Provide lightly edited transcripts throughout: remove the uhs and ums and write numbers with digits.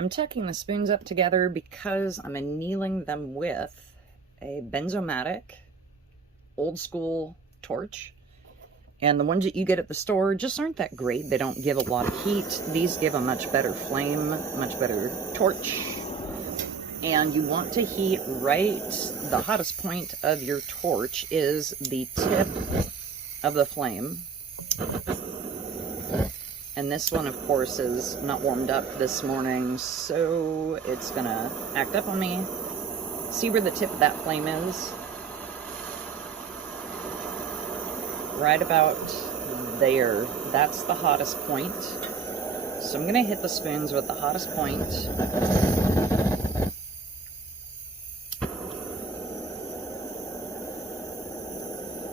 I'm tucking the spoons up together because I'm annealing them with a benzomatic old school torch. And the ones that you get at the store just aren't that great. They don't give a lot of heat. These give a much better flame, much better torch. And you want to heat right, the hottest point of your torch is the tip of the flame. And this one, of course, is not warmed up this morning, so it's gonna act up on me. See where the tip of that flame is? Right about there. That's the hottest point. So I'm gonna hit the spoons with the hottest point.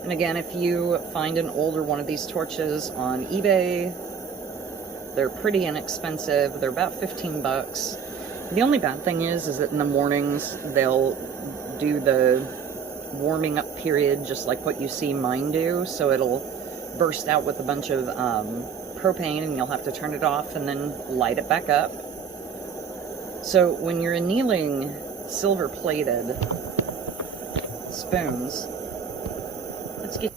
And again, if you find an older one of these torches on eBay, they're pretty inexpensive. They're about 15 bucks. The only bad thing is that in the mornings, they'll do the warming up period just like what you see mine do. So it'll burst out with a bunch of propane and you'll have to turn it off and then light it back up. So when you're annealing silver-plated spoons, let's get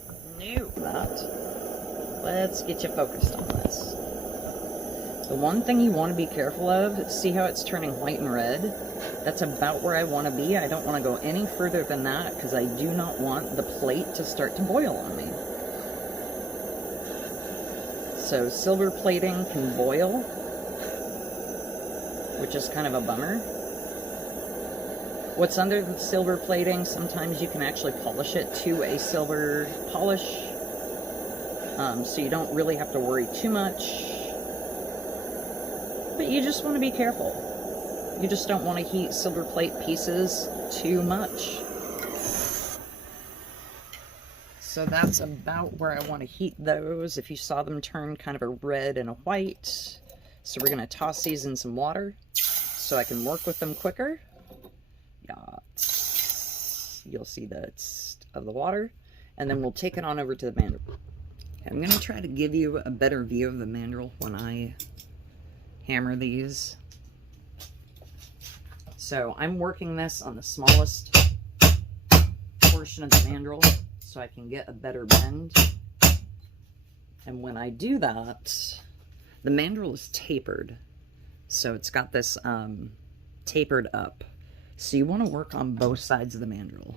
you focused on this. The one thing you want to be careful of, see how it's turning white and red? That's about where I want to be. I don't want to go any further than that because I do not want the plate to start to boil on me. So silver plating can boil, which is kind of a bummer. What's under the silver plating, sometimes you can actually polish it to a silver polish, so you don't really have to worry too much. But you just want to be careful. You just don't want to heat silver plate pieces too much. So that's about where I want to heat those. If you saw them turn kind of a red and a white. So we're going to toss these in some water so I can work with them quicker. Yeah, you'll see the of the water. And then we'll take it on over to the mandrel. I'm going to try to give you a better view of the mandrel when I hammer these. So I'm working this on the smallest portion of the mandrel so I can get a better bend. And when I do that, the mandrel is tapered. So it's got this tapered up. So you want to work on both sides of the mandrel.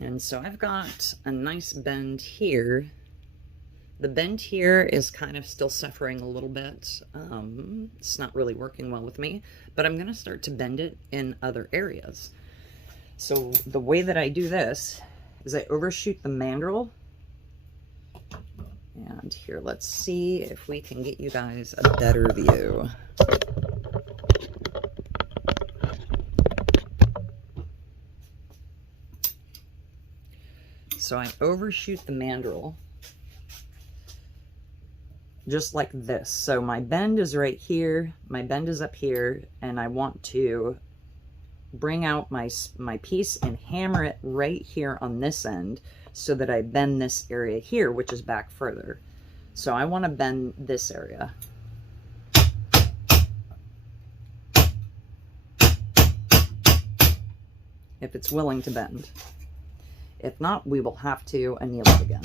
And so I've got a nice bend here. The bend here is kind of still suffering a little bit. It's not really working well with me, but I'm going to start to bend it in other areas. So the way that I do this is I overshoot the mandrel. And here, let's see if we can get you guys a better view. So I overshoot the mandrel just like this. So my bend is right here, my bend is up here, and I want to bring out my piece and hammer it right here on this end so that I bend this area here, which is back further. So I want to bend this area. If it's willing to bend. If not, we will have to anneal it again.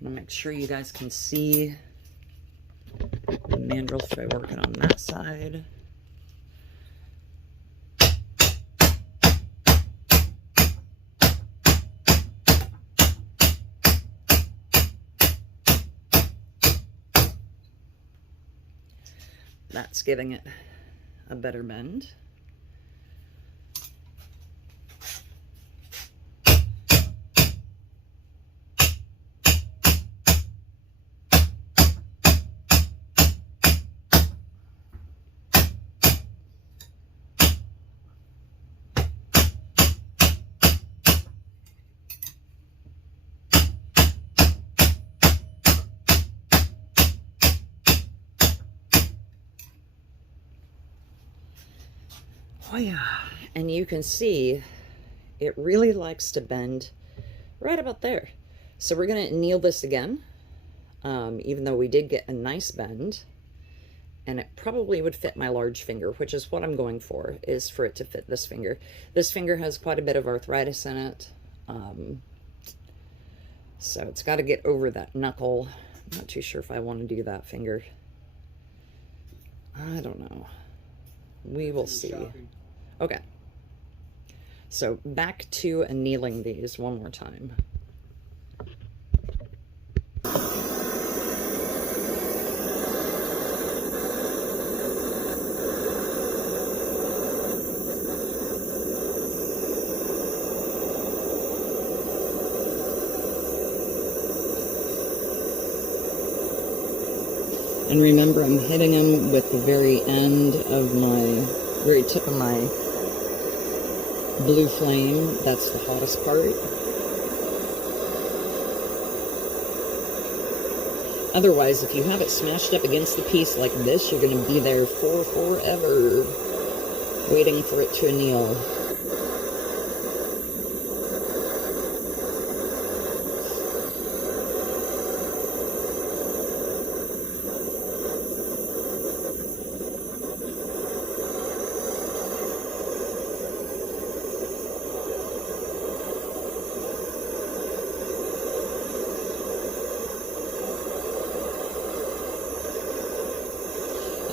I'm gonna make sure you guys can see the mandrel, so I work it on that side. That's giving it a better bend. Oh yeah, and you can see it really likes to bend right about there. So we're going to anneal this again, even though we did get a nice bend, and it probably would fit my large finger, which is what I'm going for, is for it to fit this finger. This finger has quite a bit of arthritis in it, so it's got to get over that knuckle. I'm not too sure if I want to do that finger. I don't know. We will see. Okay. So back to annealing these one more time. And remember, I'm hitting them with the very end of very tip of my blue flame. That's the hottest part. Otherwise, if you have it smashed up against the piece like this, you're going to be there for forever waiting for it to anneal.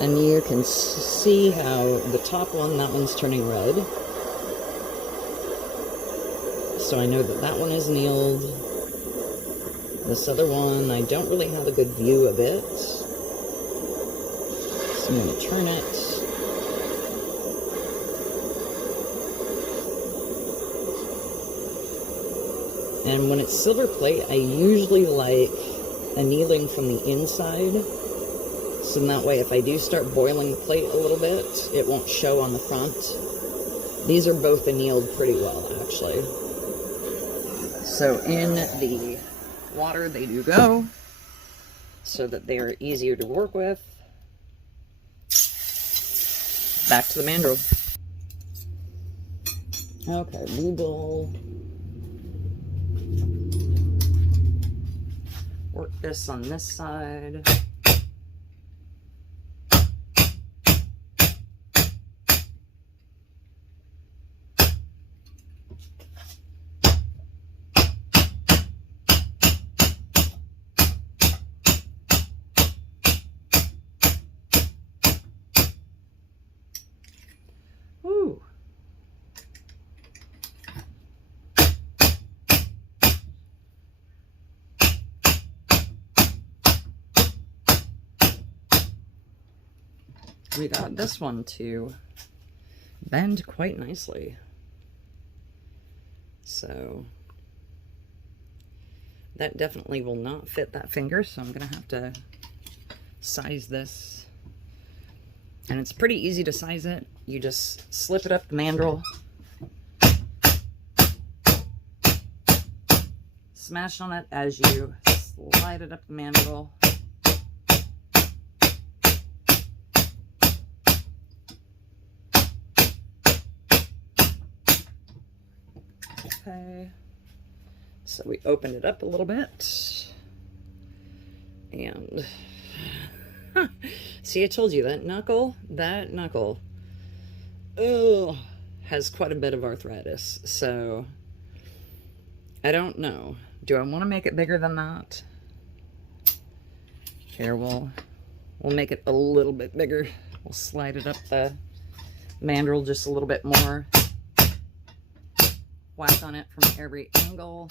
And you can see how the top one, that one's turning red. So I know that that one is annealed. This other one, I don't really have a good view of it. So I'm going to turn it. And when it's silver plate, I usually like annealing from the inside. So that way, if I do start boiling the plate a little bit, it won't show on the front. These are both annealed pretty well, actually. So in the water they do go, so that they are easier to work with. Back to the mandrel. Okay, we will work this on this side. Ooh. We got this one to bend quite nicely. So that definitely will not fit that finger, so I'm gonna have to size this. And it's pretty easy to size it. You just slip it up the mandrel, smash on it as you slide it up the mandrel. Okay, so we opened it up a little bit, and see, I told you that knuckle, has quite a bit of arthritis, so I don't know. Do I want to make it bigger than that? Here, we'll make it a little bit bigger. We'll slide it up the mandrel just a little bit more. Whack on it from every angle.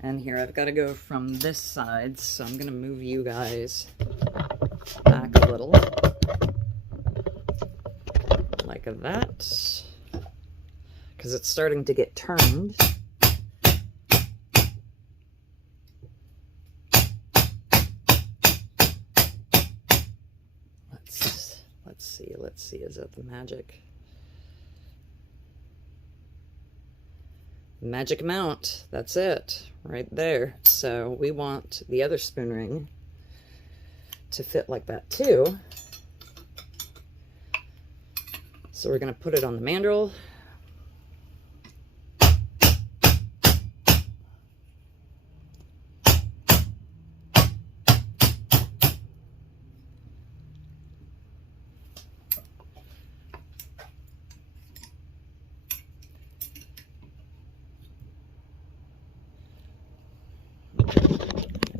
And here I've got to go from this side, so I'm going to move you guys back a little. Like that. Because it's starting to get turned. Let's see, is that the magic? Magic amount, that's it, right there. So we want the other spoon ring to fit like that too. So we're going to put it on the mandrel.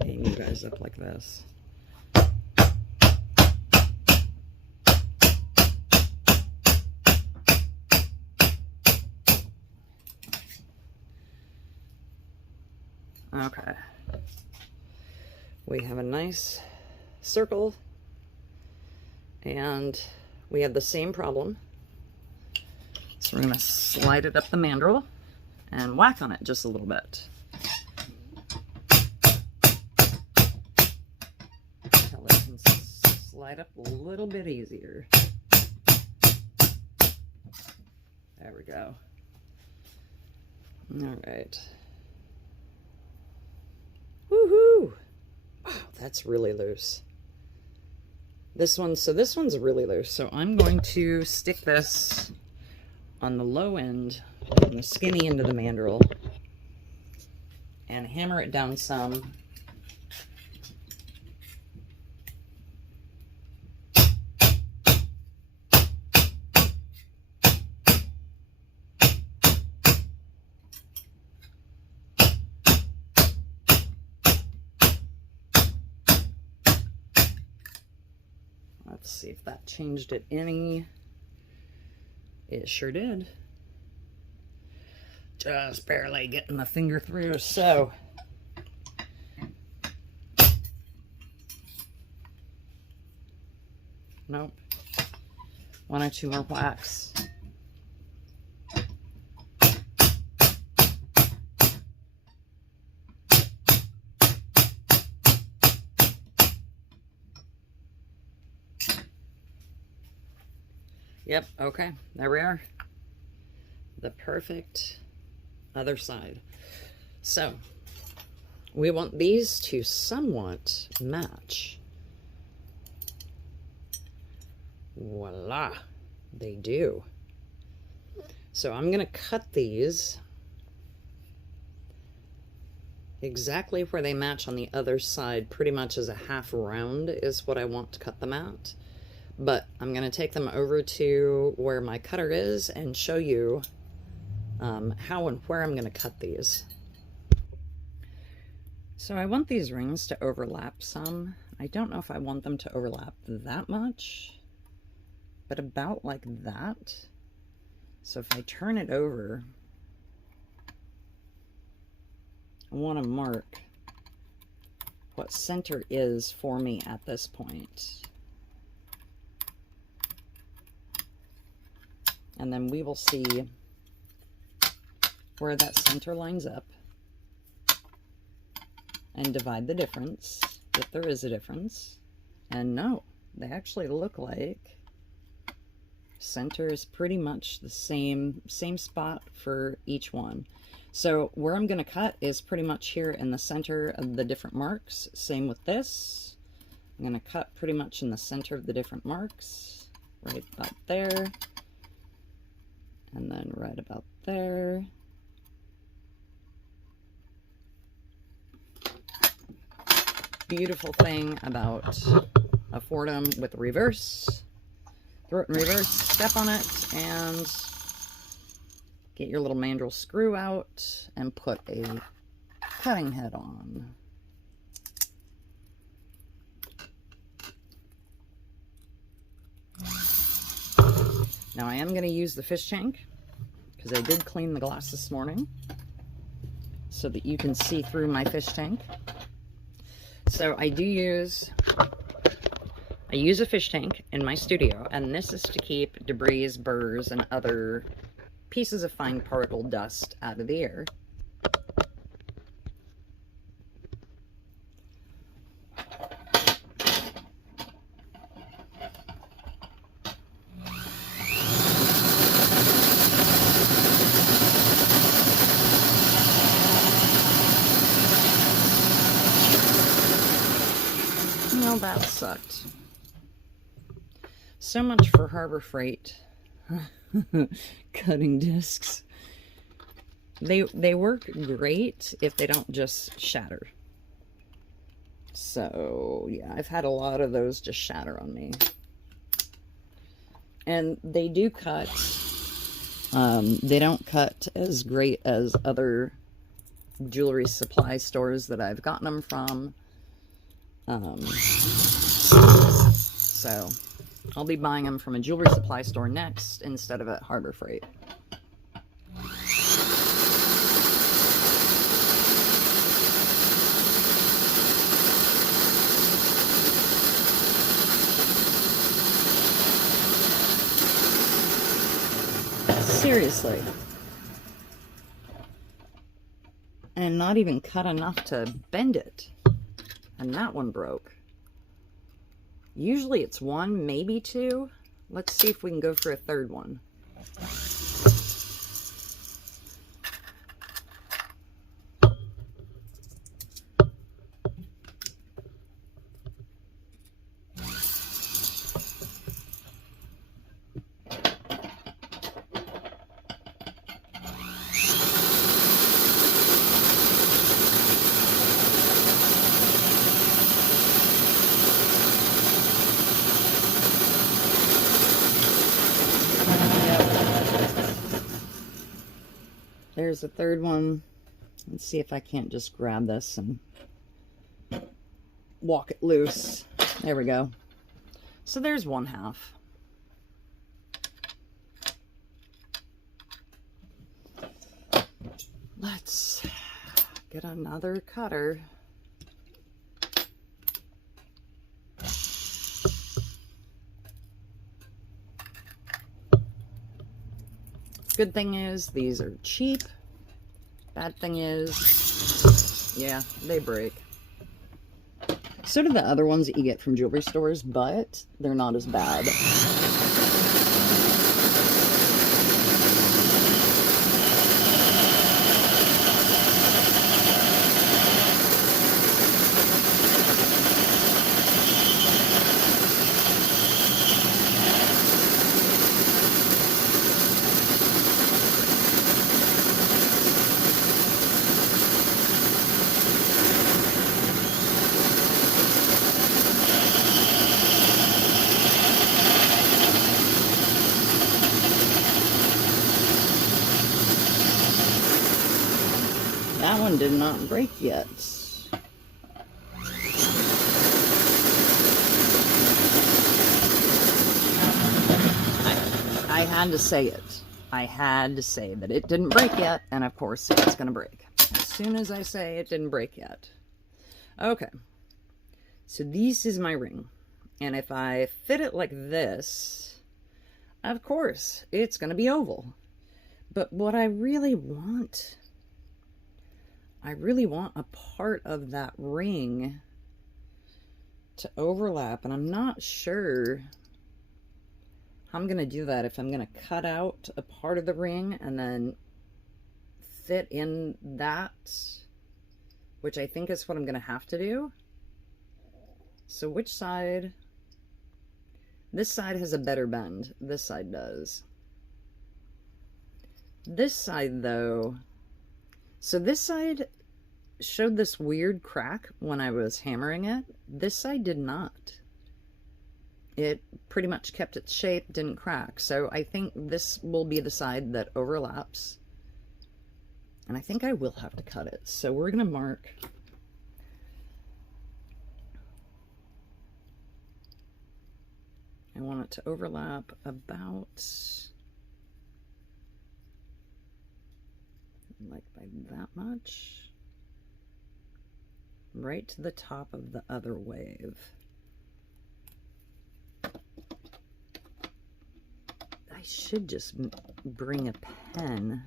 Hang you guys up like this. Okay, we have a nice circle, and we have the same problem. So we're going to slide it up the mandrel and whack on it just a little bit. Until it can slide up a little bit easier. There we go. All right. Woohoo! Wow, that's really loose. This one's really loose. So I'm going to stick this on the low end, on the skinny end of the mandrel, and hammer it down some. Let's see if that changed it any. It sure did. Just barely getting my finger through, so. Nope. 1 or 2 more whacks. Yep, okay, there we are. The perfect other side. So, we want these to somewhat match. Voila, they do. So I'm gonna cut these exactly where they match on the other side, pretty much as a half round is what I want to cut them at. But I'm going to take them over to where my cutter is and show you how and where I'm going to cut these. So I want these rings to overlap some. I don't know if I want them to overlap that much, but about like that. So if I turn it over, I want to mark what center is for me at this point. And then we will see where that center lines up and divide the difference, if there is a difference. And no, they actually look like center is pretty much the same spot for each one. So where I'm going to cut is pretty much here in the center of the different marks. Same with this. I'm going to cut pretty much in the center of the different marks, right about there. And then right about there. Beautiful thing about a Fordham with reverse. Throw it in reverse, step on it, and get your little mandrel screw out and put a cutting head on. Now I am going to use the fish tank because I did clean the glass this morning so that you can see through my fish tank. So I use a fish tank in my studio, and this is to keep debris, burrs, and other pieces of fine particle dust out of the air. Well, that sucked. So much for Harbor Freight. Cutting discs. They work great if they don't just shatter. So, yeah, I've had a lot of those just shatter on me. And they do cut. They don't cut as great as other jewelry supply stores that I've gotten them from. So, I'll be buying them from a jewelry supply store next instead of at Harbor Freight. Seriously. And not even cut enough to bend it. And that one broke. Usually it's one, maybe two. Let's see if we can go for a third one. There's a third one. Let's see if I can't just grab this and walk it loose. There we go. So there's one half. Let's get another cutter. Good thing is these are cheap. Bad thing is, yeah, they break. So do the other ones that you get from jewelry stores, but they're not as bad. That one did not break yet. I had to say it. I had to say that it didn't break yet, and of course it's going to break. As soon as I say it didn't break yet. Okay. So this is my ring. And if I fit it like this, of course it's going to be oval. But what I really want a part of that ring to overlap, and I'm not sure how I'm going to do that. If I'm going to cut out a part of the ring and then fit in that, which I think is what I'm going to have to do. So which side? This side has a better bend. This side does. This side, though, so this side showed this weird crack when I was hammering it. This side did not. It pretty much kept its shape, didn't crack. So I think this will be the side that overlaps. And I think I will have to cut it. So we're going to mark. I want it to overlap about like by that much. Right to the top of the other wave. I should just bring a pen.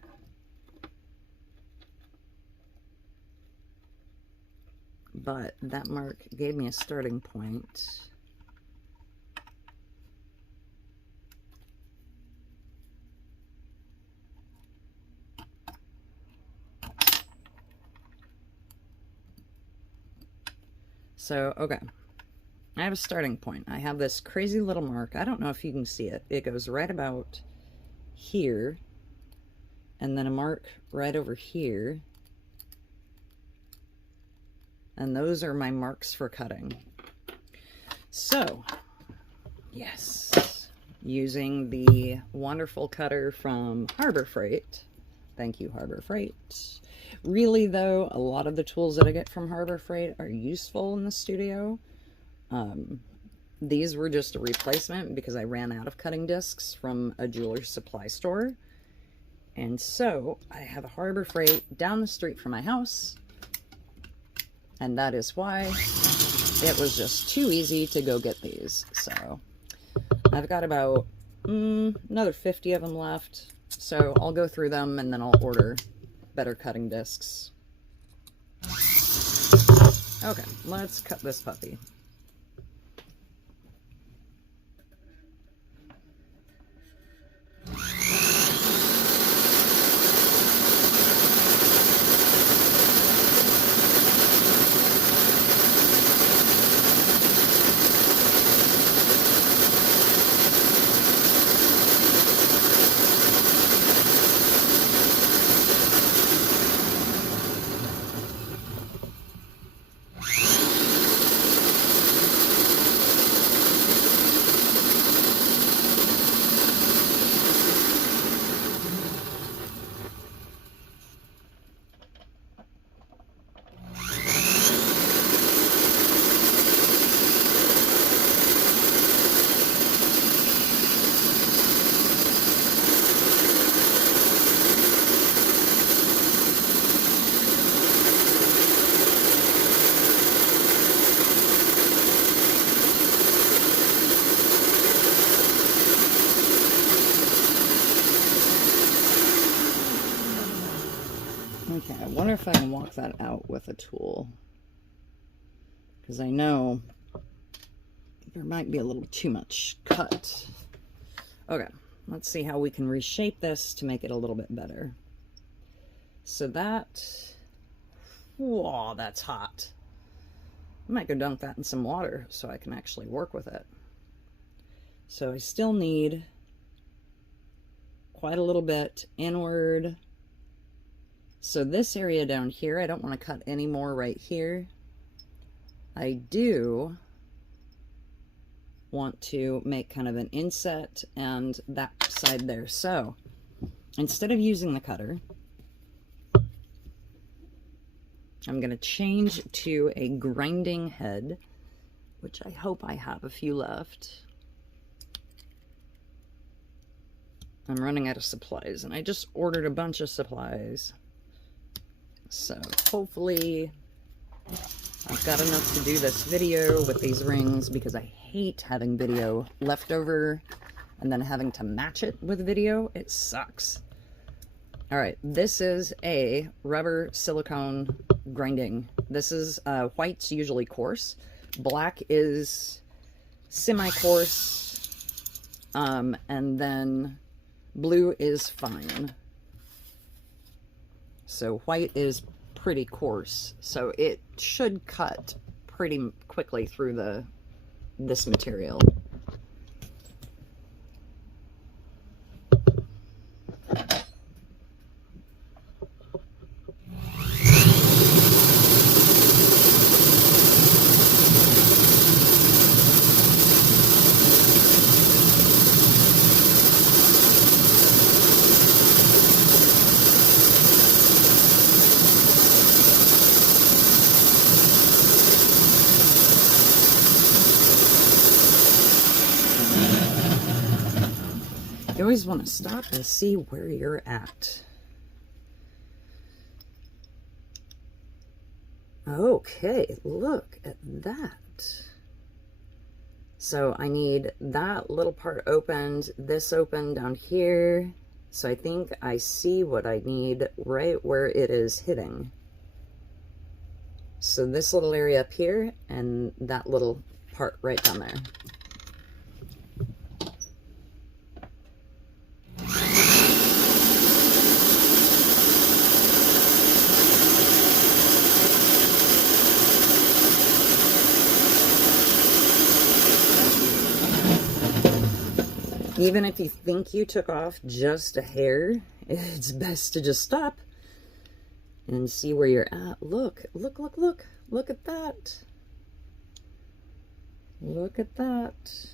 But that mark gave me a starting point. So, okay. I have a starting point. I have this crazy little mark. I don't know if you can see it. It goes right about here, and then a mark right over here. And those are my marks for cutting. So, yes, using the wonderful cutter from Harbor Freight. Thank you, Harbor Freight. Really, though, a lot of the tools that I get from Harbor Freight are useful in the studio. These were just a replacement because I ran out of cutting discs from a jeweler's supply store. And so I have a Harbor Freight down the street from my house. And that is why it was just too easy to go get these. So I've got about another 50 of them left. So I'll go through them and then I'll order better cutting discs. Okay, let's cut this puppy. Okay, I wonder if I can walk that out with a tool. Because I know there might be a little too much cut. Okay, let's see how we can reshape this to make it a little bit better. So that... Whoa, that's hot. I might go dunk that in some water so I can actually work with it. So I still need quite a little bit inward. So this area down here, I don't want to cut any more right here. I do want to make kind of an inset and that side there. So instead of using the cutter, I'm going to change to a grinding head, which I hope I have a few left. I'm running out of supplies, and I just ordered a bunch of supplies. So hopefully I've got enough to do this video with these rings, because I hate having video left over and then having to match it with video. It sucks. All right, this is a rubber silicone grinding. This is white's usually coarse. Black is semi-coarse, and then blue is fine. So white is pretty coarse, so it should cut pretty quickly through this material. You always want to stop and see where you're at. Okay, look at that. So I need that little part opened, this open down here. So I think I see what I need right where it is hitting. So this little area up here and that little part right down there. Even if you think you took off just a hair, it's best to just stop and see where you're at. Look, look, look, look. Look at that. Look at that.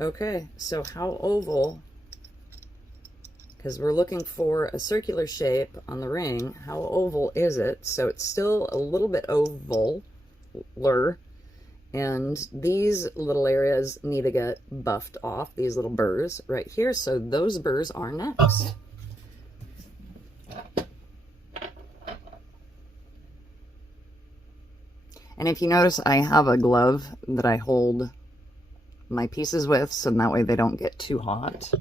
Okay, so how oval, because we're looking for a circular shape on the ring, how oval is it? So it's still a little bit ovaler, and these little areas need to get buffed off, these little burrs right here, so those burrs are next. And if you notice, I have a glove that I hold my pieces with, so that way they don't get too hot.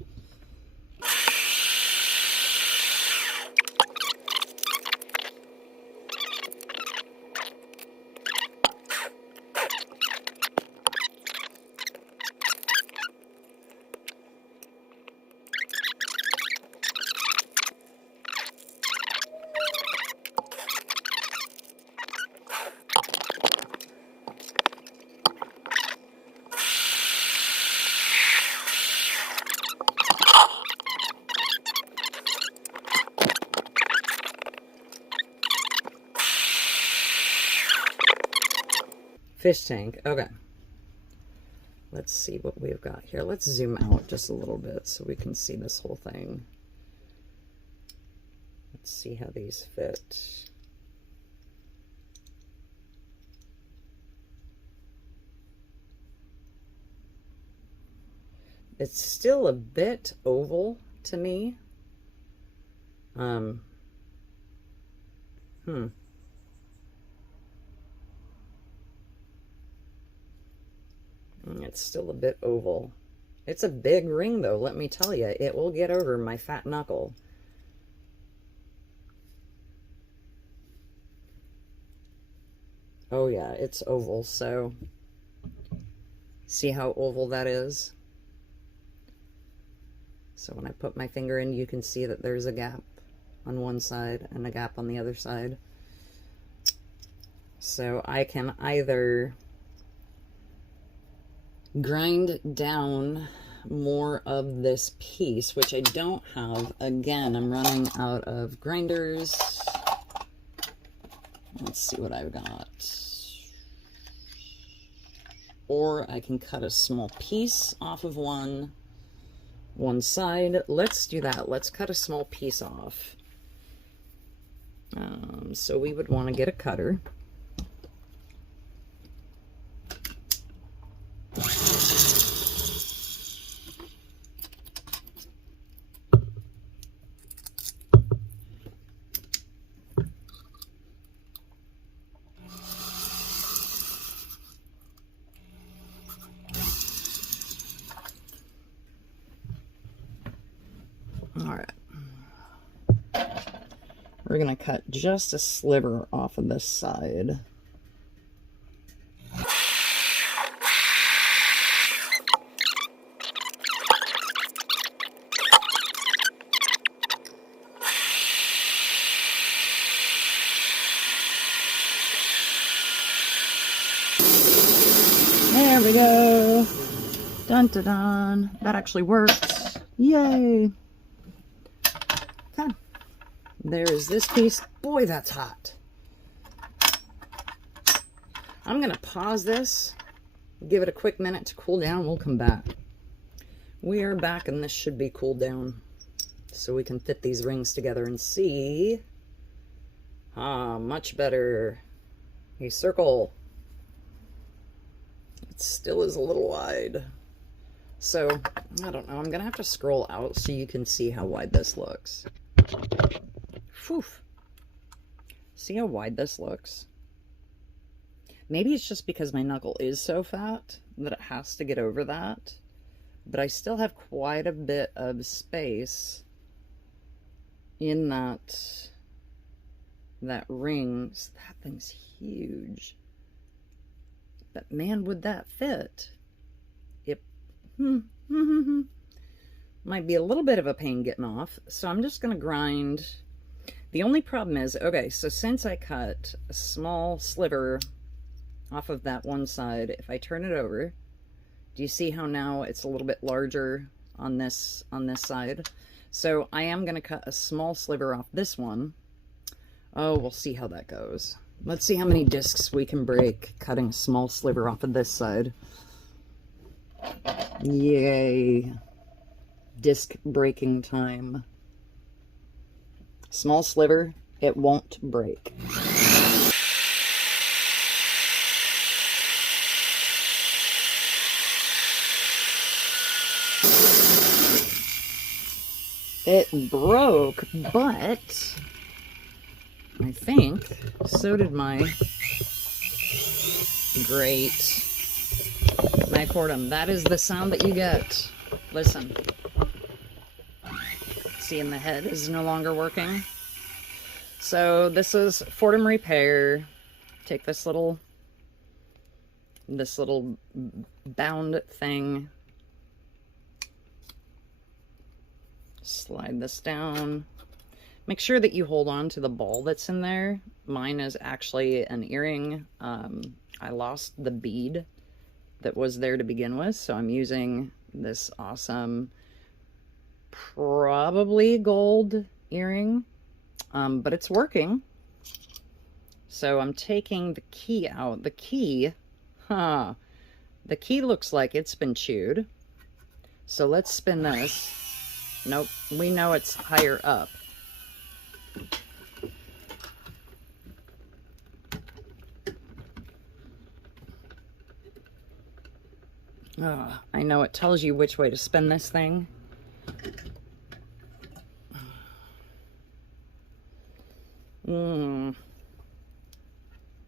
Fish tank. Okay. Let's see what we've got here. Let's zoom out just a little bit so we can see this whole thing. Let's see how these fit. It's still a bit oval to me. It's still a bit oval. It's a big ring though, let me tell you. It will get over my fat knuckle. Oh yeah, it's oval, so see how oval that is? So when I put my finger in, you can see that there's a gap on one side and a gap on the other side. So I can either grind down more of this piece, which I don't have. Again, I'm running out of grinders. Let's see what I've got. Or I can cut a small piece off of one side. Let's do that. Let's cut a small piece off. So we would want to get a cutter. We're going to cut just a sliver off of this side. There we go. Dun dun dun. That actually worked. Yay. Okay. There's this piece. Boy, that's hot. I'm going to pause this, give it a quick minute to cool down. We'll come back. We are back, and this should be cooled down so we can fit these rings together and see. Ah, much better. A circle. It still is a little wide. So, I don't know. I'm going to have to scroll out so you can see how wide this looks. Phew. See how wide this looks? Maybe it's just because my knuckle is so fat that it has to get over that. But I still have quite a bit of space in that ring. So that thing's huge. But man, would that fit? It might be a little bit of a pain getting off. So I'm just going to grind. The only problem is, okay, so since I cut a small sliver off of that one side, if I turn it over, do you see how now it's a little bit larger on this side. So I am going to cut a small sliver off this one. Oh, we'll see how that goes. Let's see how many discs we can break cutting a small sliver off of this side. Yay. Disc breaking time. Small sliver, it won't break. It broke, but I think so did my great Fordham. That is the sound that you get. Listen. Seeing the head is no longer working. So this is Fordham repair. Take this little bound thing. Slide this down. Make sure that you hold on to the ball that's in there. Mine is actually an earring. I lost the bead that was there to begin with, so I'm using this awesome, probably gold earring, but it's working. So I'm taking the key out. The key looks like it's been chewed. So let's spin this. Nope, we know it's higher up. Oh, I know it tells you which way to spin this thing.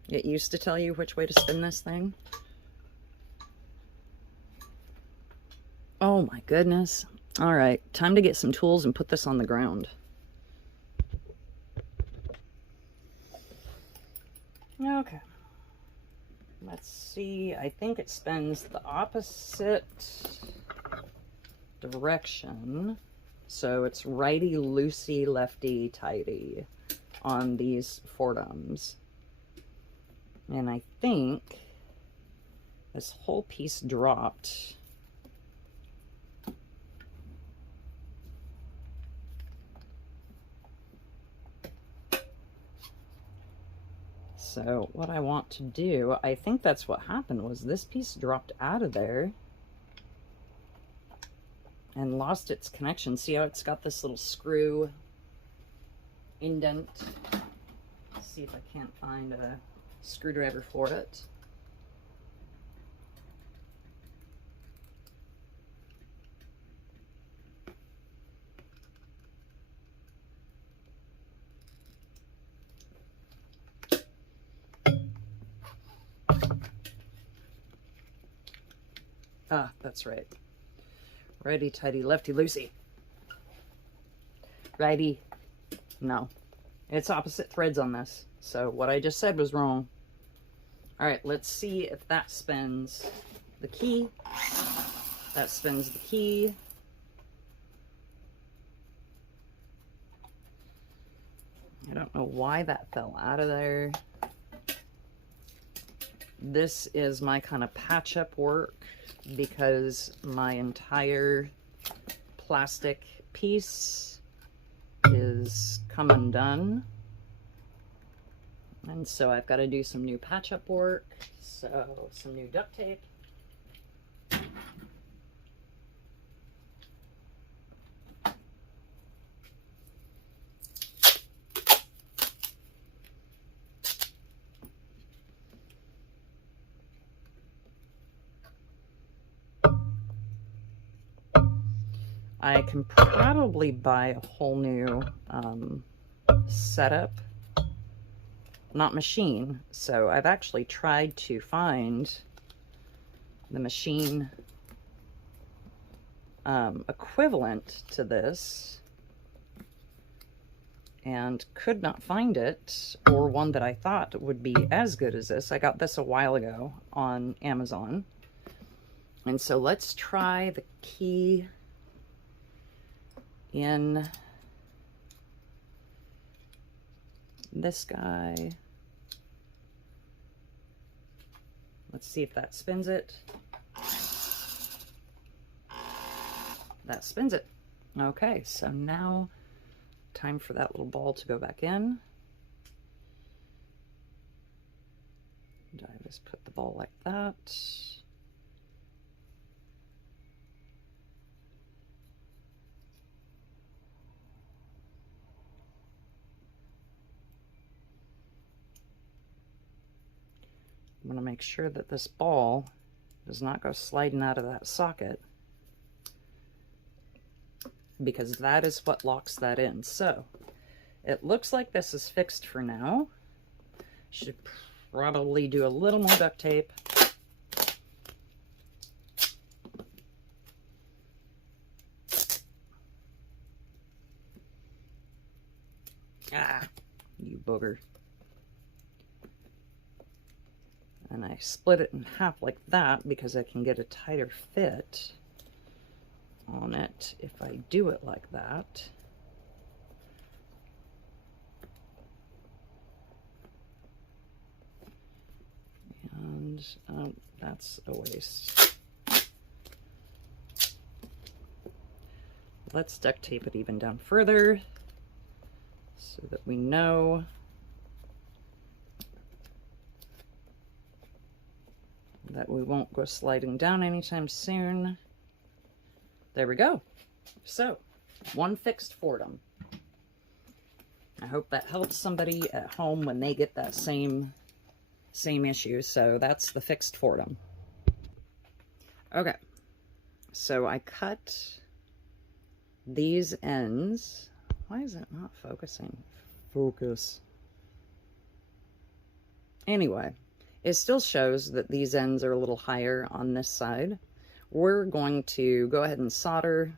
It used to tell you which way to spin this thing. Oh my goodness. All right, time to get some tools and put this on the ground. Okay. Let's see, I think it spins the opposite direction. So it's righty-loosey, lefty-tighty on these Fordhams. And I think this whole piece dropped. So what I want to do, I think that's what happened, was this piece dropped out of there and lost its connection. See how it's got this little screw indent? Let's see if I can't find a screwdriver for it. Ah, that's right. Righty tighty, lefty loosey. Righty. No. It's opposite threads on this. So what I just said was wrong. Alright, let's see if that spins the key. That spins the key. I don't know why that fell out of there. This is my kind of patch-up work because my entire plastic piece is come undone. And so I've got to do some new patch-up work, so some new duct tape. I can probably buy a whole new setup, not machine. So I've actually tried to find the machine equivalent to this and could not find it, or one that I thought would be as good as this. I got this a while ago on Amazon. And so let's try the key in this guy. Let's see if that spins it. that spins it. Okay, so now time for that little ball to go back in. And I just put the ball like that. I'm going to make sure that this ball does not go sliding out of that socket, because that is what locks that in. So it looks like this is fixed for now. Should probably do a little more duct tape. Ah, you booger. And I split it in half like that because I can get a tighter fit on it if I do it like that. And that's a waste. Let's duct tape it even down further so that we know that we won't go sliding down anytime soon. There we go. So, one fixed Fordham. I hope that helps somebody at home when they get that same issue. So that's the fixed Fordham. Okay, so I cut these ends. Why is it not focusing? Focus. Anyway, it still shows that these ends are a little higher on this side. We're going to go ahead and solder.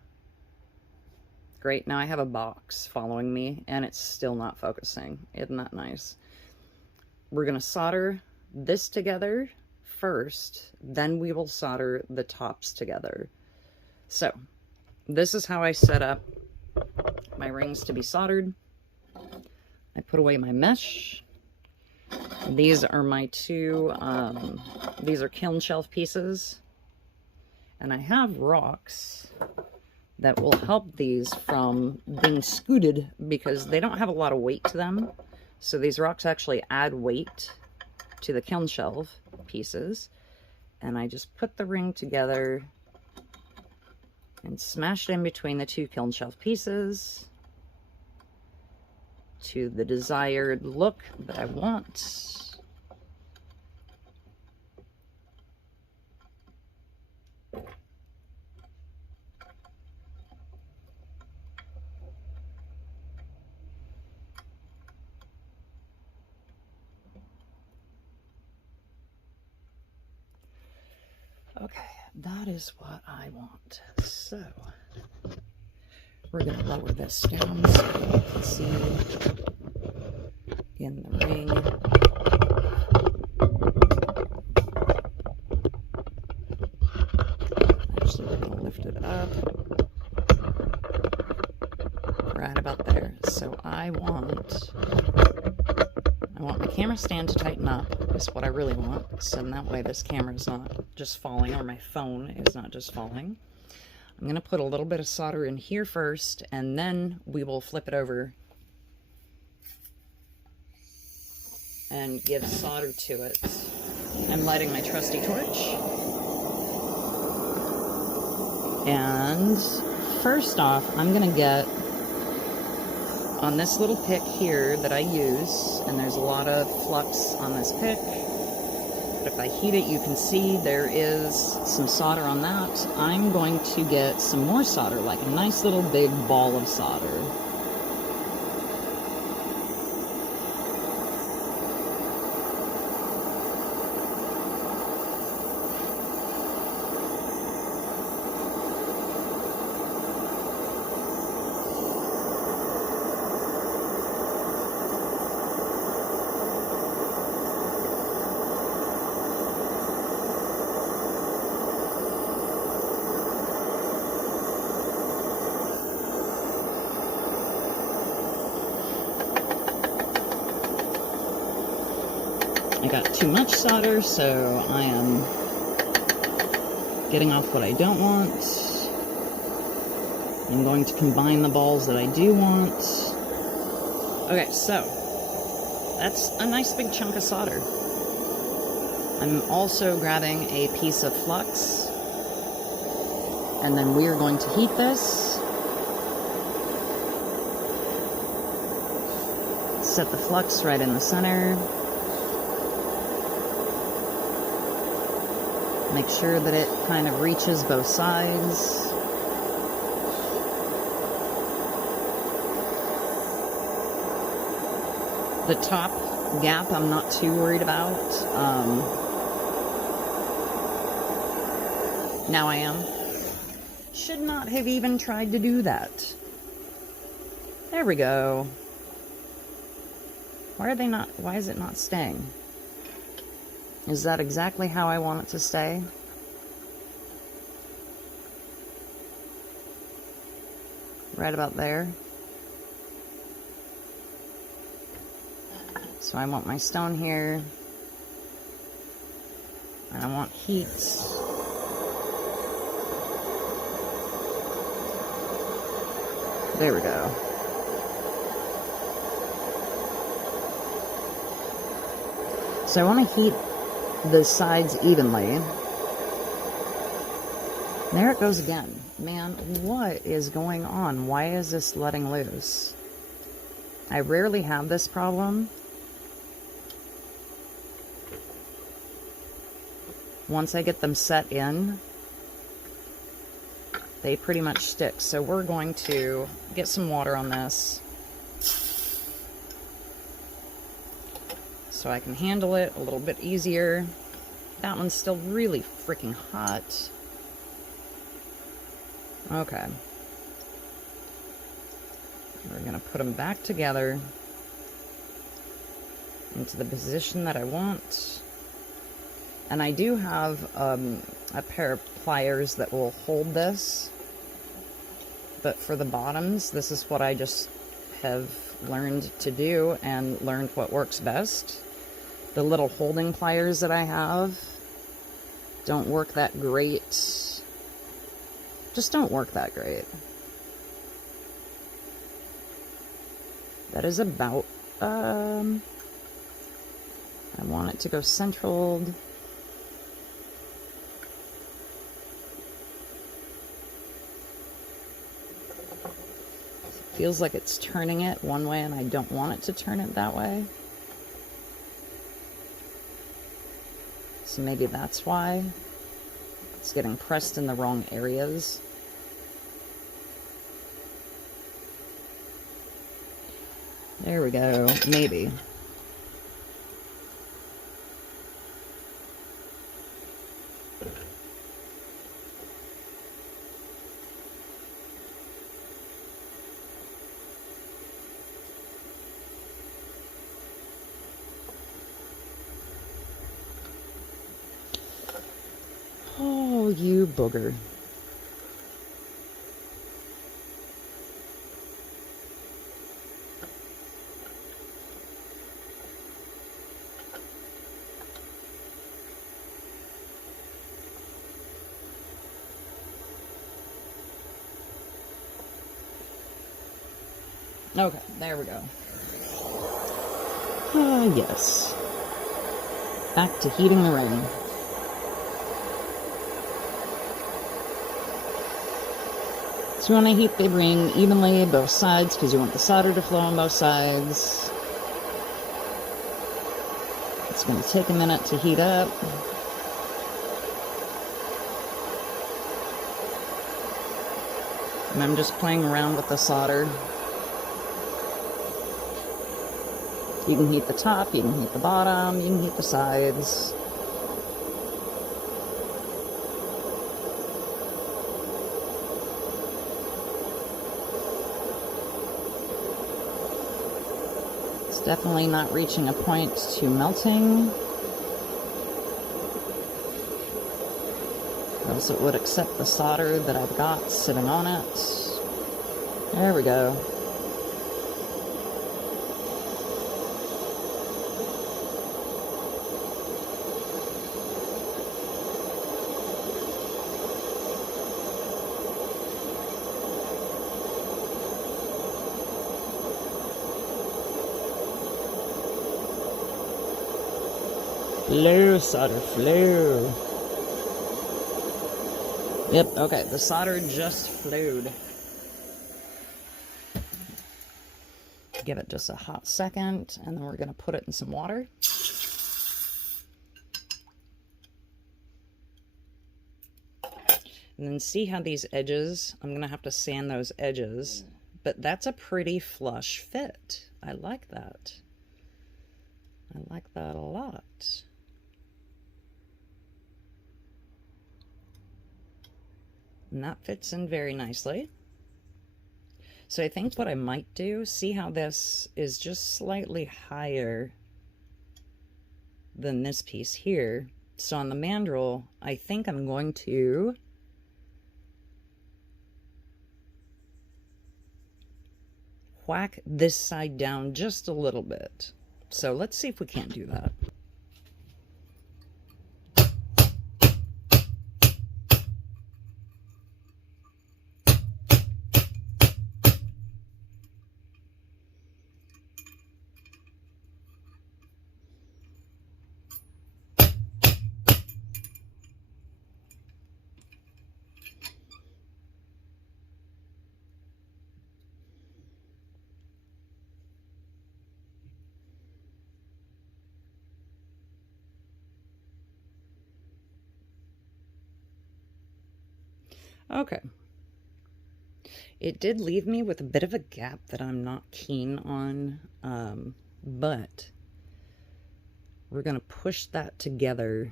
Great, now I have a box following me and it's still not focusing. Isn't that nice? We're going to solder this together first, then we will solder the tops together. So, this is how I set up my rings to be soldered. I put away my mesh. These are my two, these are kiln shelf pieces. And I have rocks that will help these from being scooted because they don't have a lot of weight to them. So these rocks actually add weight to the kiln shelf pieces. And I just put the ring together and smashed in between the two kiln shelf pieces to the desired look that I want. Okay, that is what I want. So, we're going to lower this down so you can see in the ring. Actually, we're going to lift it up right about there. So I want my camera stand to tighten up, is what I really want. So that way this camera is not just falling, or my phone is not just falling. I'm going to put a little bit of solder in here first, and then we will flip it over and give solder to it. I'm lighting my trusty torch. And first off, I'm going to get on this little pick here that I use, and there's a lot of flux on this pick. But if I heat it, you can see there is some solder on that. I'm going to get some more solder, like a nice little big ball of solder. I got too much solder, so I am getting off what I don't want. I'm going to combine the balls that I do want. Okay, so that's a nice big chunk of solder. I'm also grabbing a piece of flux, and then we are going to heat this. Set the flux right in the center. Make sure that it kind of reaches both sides. The top gap I'm not too worried about. Now I am. Should not have even tried to do that. There we go. Why is it not staying? Is that exactly how I want it to stay? Right about there. So I want my stone here. And I want heat. There we go. So I want to heat the sides evenly. There it goes again. Man, what is going on? Why is this letting loose? I rarely have this problem. Once I get them set in, they pretty much stick. So we're going to get some water on this so I can handle it a little bit easier. That one's still really freaking hot. Okay. We're going to put them back together into the position that I want. And I do have a pair of pliers that will hold this. But for the bottoms, this is what I just have learned to do and learned what works best. The little holding pliers that I have don't work that great. Just don't work that great. That is about, I want it to go centraled. Feels like it's turning it one way and I don't want it to turn it that way. So maybe that's why it's getting pressed in the wrong areas. There we go, maybe. Oh, you booger. Okay, there we go. Ah, yes. Back to heating the ring. So you want to heat the ring evenly both sides because you want the solder to flow on both sides. It's going to take a minute to heat up. And I'm just playing around with the solder. You can heat the top, you can heat the bottom, you can heat the sides. It's definitely not reaching a point to melting. Else it would accept the solder that I've got sitting on it. There we go. Flow, solder, flow. Yep, okay, the solder just flowed. Give it just a hot second, and then we're going to put it in some water. And then see how these edges, I'm going to have to sand those edges, but that's a pretty flush fit. I like that. I like that a lot. And that fits in very nicely. So I think what I might do, see how this is just slightly higher than this piece here. So on the mandrel, I think I'm going to whack this side down just a little bit. So let's see if we can't do that. Okay. It did leave me with a bit of a gap that I'm not keen on, but we're going to push that together,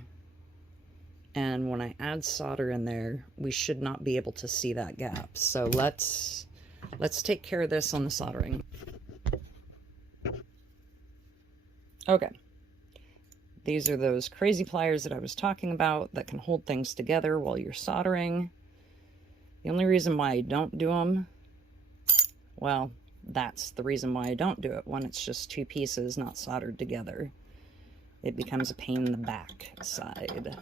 and when I add solder in there, we should not be able to see that gap. So let's take care of this on the soldering. Okay. These are those crazy pliers that I was talking about that can hold things together while you're soldering. The only reason why I don't do them, well, that's the reason why I don't do it when it's just two pieces not soldered together. It becomes a pain in the back side.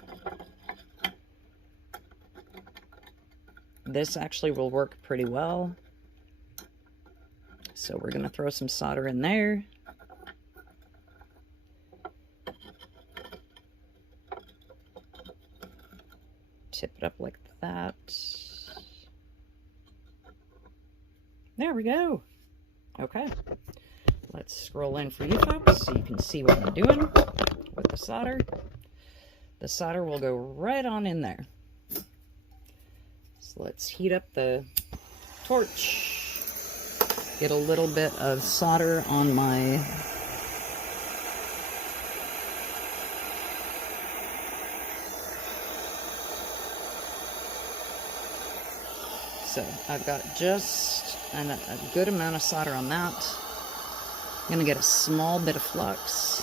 This actually will work pretty well. So we're going to throw some solder in there. Tip it up like that. There we go. Okay. Let's scroll in for you folks so you can see what I'm doing with the solder. The solder will go right on in there. So let's heat up the torch. Get a little bit of solder on my so I've got just a good amount of solder on that. I'm going to get a small bit of flux.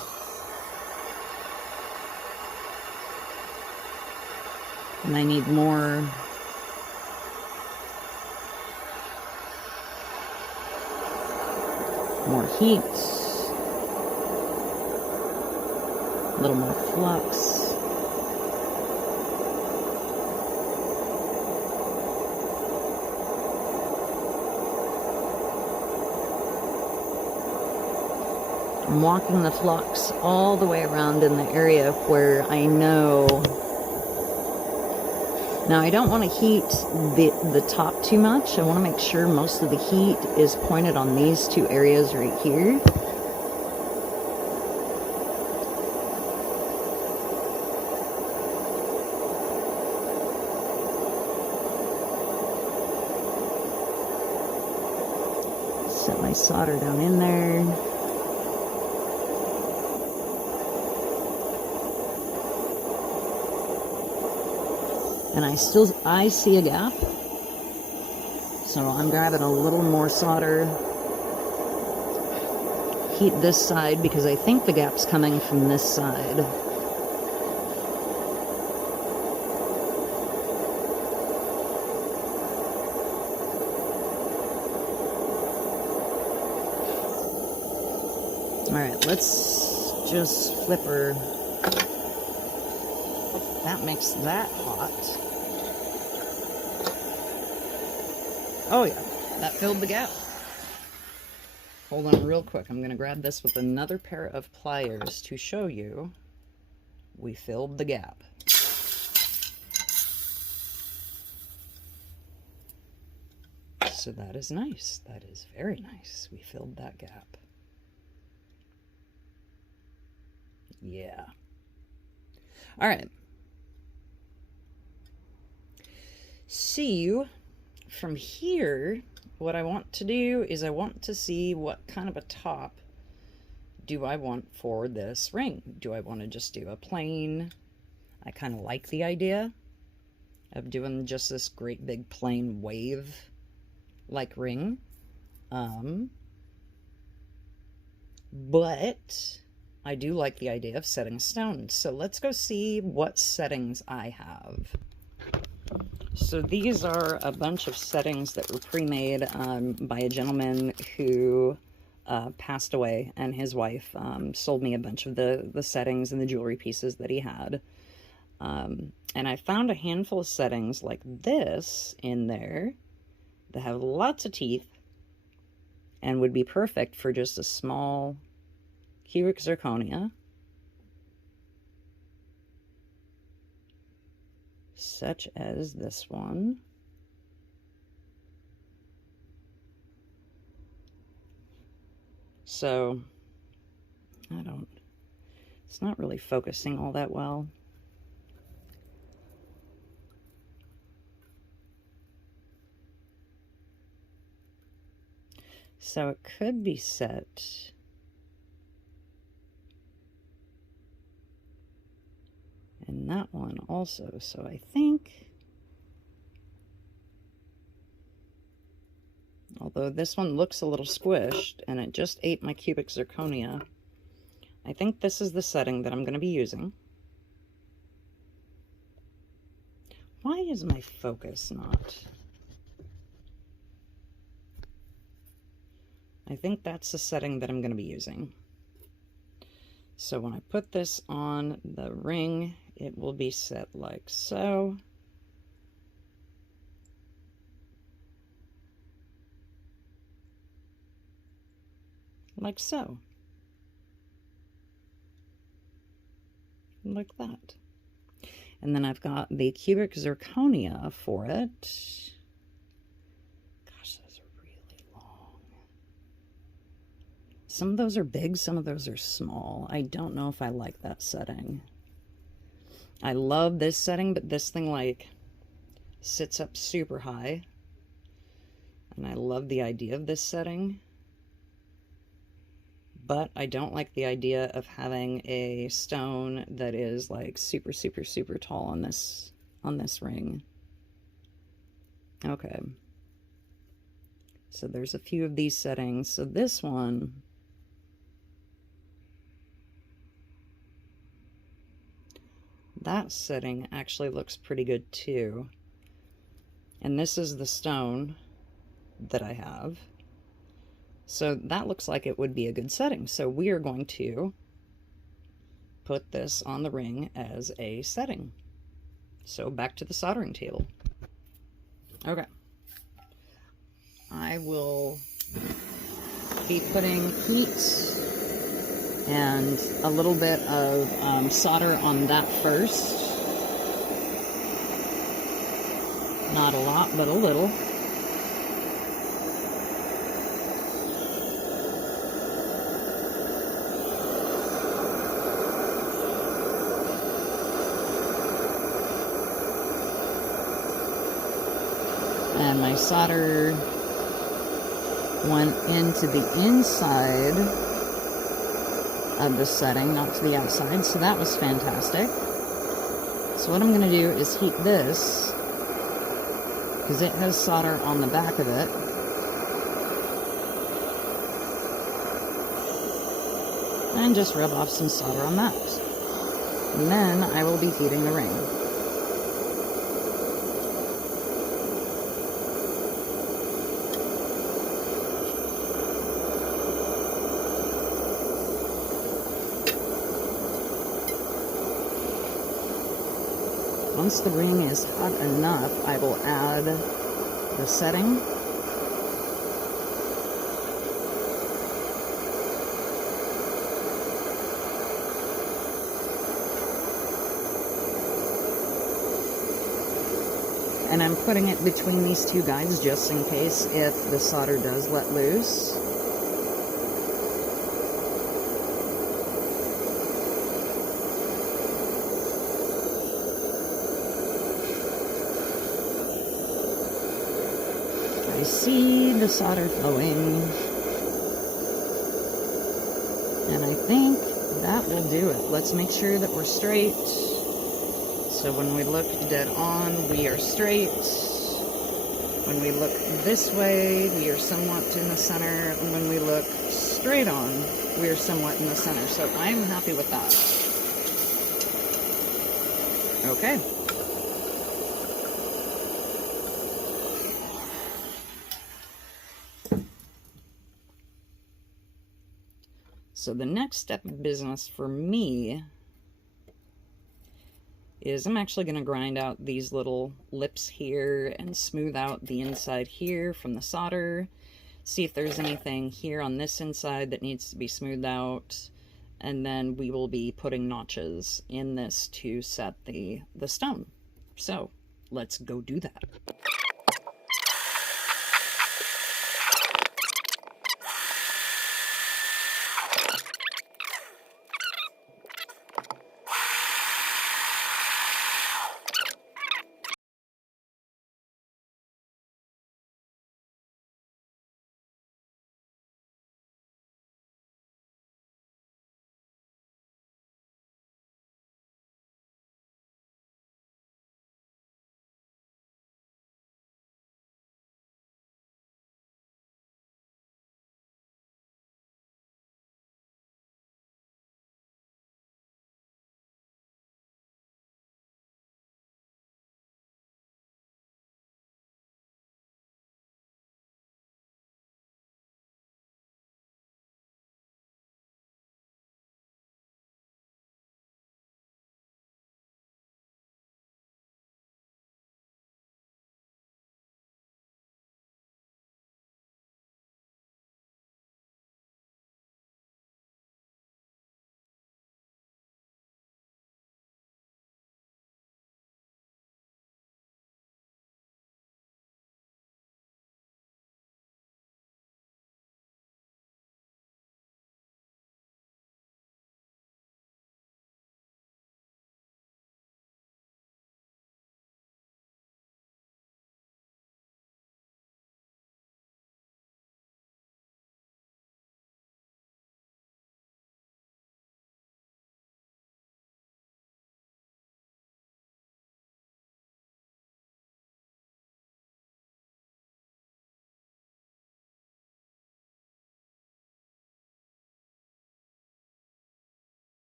And I need more heat, a little more flux. I'm walking the flux all the way around in the area where I know. Now I don't want to heat the top too much. I want to make sure most of the heat is pointed on these two areas right here. Set my solder down in there. And I see a gap, so I'm grabbing a little more solder. Heat this side because I think the gap's coming from this side. Alright, let's just flip her. That makes that hot. Oh yeah, that filled the gap. Hold on real quick. I'm going to grab this with another pair of pliers to show you We filled the gap. So that is nice. That is very nice. We filled that gap. Yeah. All right. So from here, what I want to do is I want to see what kind of a top do I want for this ring. Do I want to just do a plain? I kind of like the idea of doing just this great big plain wave like ring. But I do like the idea of setting stone. So let's go see what settings I have. So these are a bunch of settings that were pre-made by a gentleman who passed away, and his wife sold me a bunch of the settings and the jewelry pieces that he had. And I found a handful of settings like this in there that have lots of teeth and would be perfect for just a small cubic zirconia, such as this one. So it's not really focusing all that well. So it could be set in that one also. So I think, although this one looks a little squished and it just ate my cubic zirconia, I think this is the setting that I'm going to be using. Why is my focus not? I think that's the setting that I'm going to be using. So when I put this on the ring, it will be set like so. Like so. Like that. And then I've got the cubic zirconia for it. Gosh, those are really long. Some of those are big, some of those are small. I don't know if I like that setting. I love this setting, but this thing like sits up super high. And I love the idea of this setting. But I don't like the idea of having a stone that is like super, super, super tall on this ring. Okay. So there's a few of these settings. So this one, that setting actually looks pretty good too. And this is the stone that I have. So that looks like it would be a good setting. So we are going to put this on the ring as a setting. So back to the soldering table. Okay. I will be putting heat and a little bit of solder on that first. Not a lot, but a little. And my solder went into the inside of the setting, not to the outside, so that was fantastic. So what I'm going to do is heat this, because it has solder on the back of it. And just rub off some solder on that. And then I will be heating the ring. Once the ring is hot enough, I will add the setting. And I'm putting it between these two guides just in case if the solder does let loose. I see the solder flowing. And I think that will do it. Let's make sure that we're straight. So when we look dead on, we are straight. When we look this way, we are somewhat in the center. And when we look straight on, we are somewhat in the center. So I'm happy with that. Okay. So the next step of business for me is I'm actually going to grind out these little lips here and smooth out the inside here from the solder. See if there's anything here on this inside that needs to be smoothed out. And then we will be putting notches in this to set the stone. So let's go do that.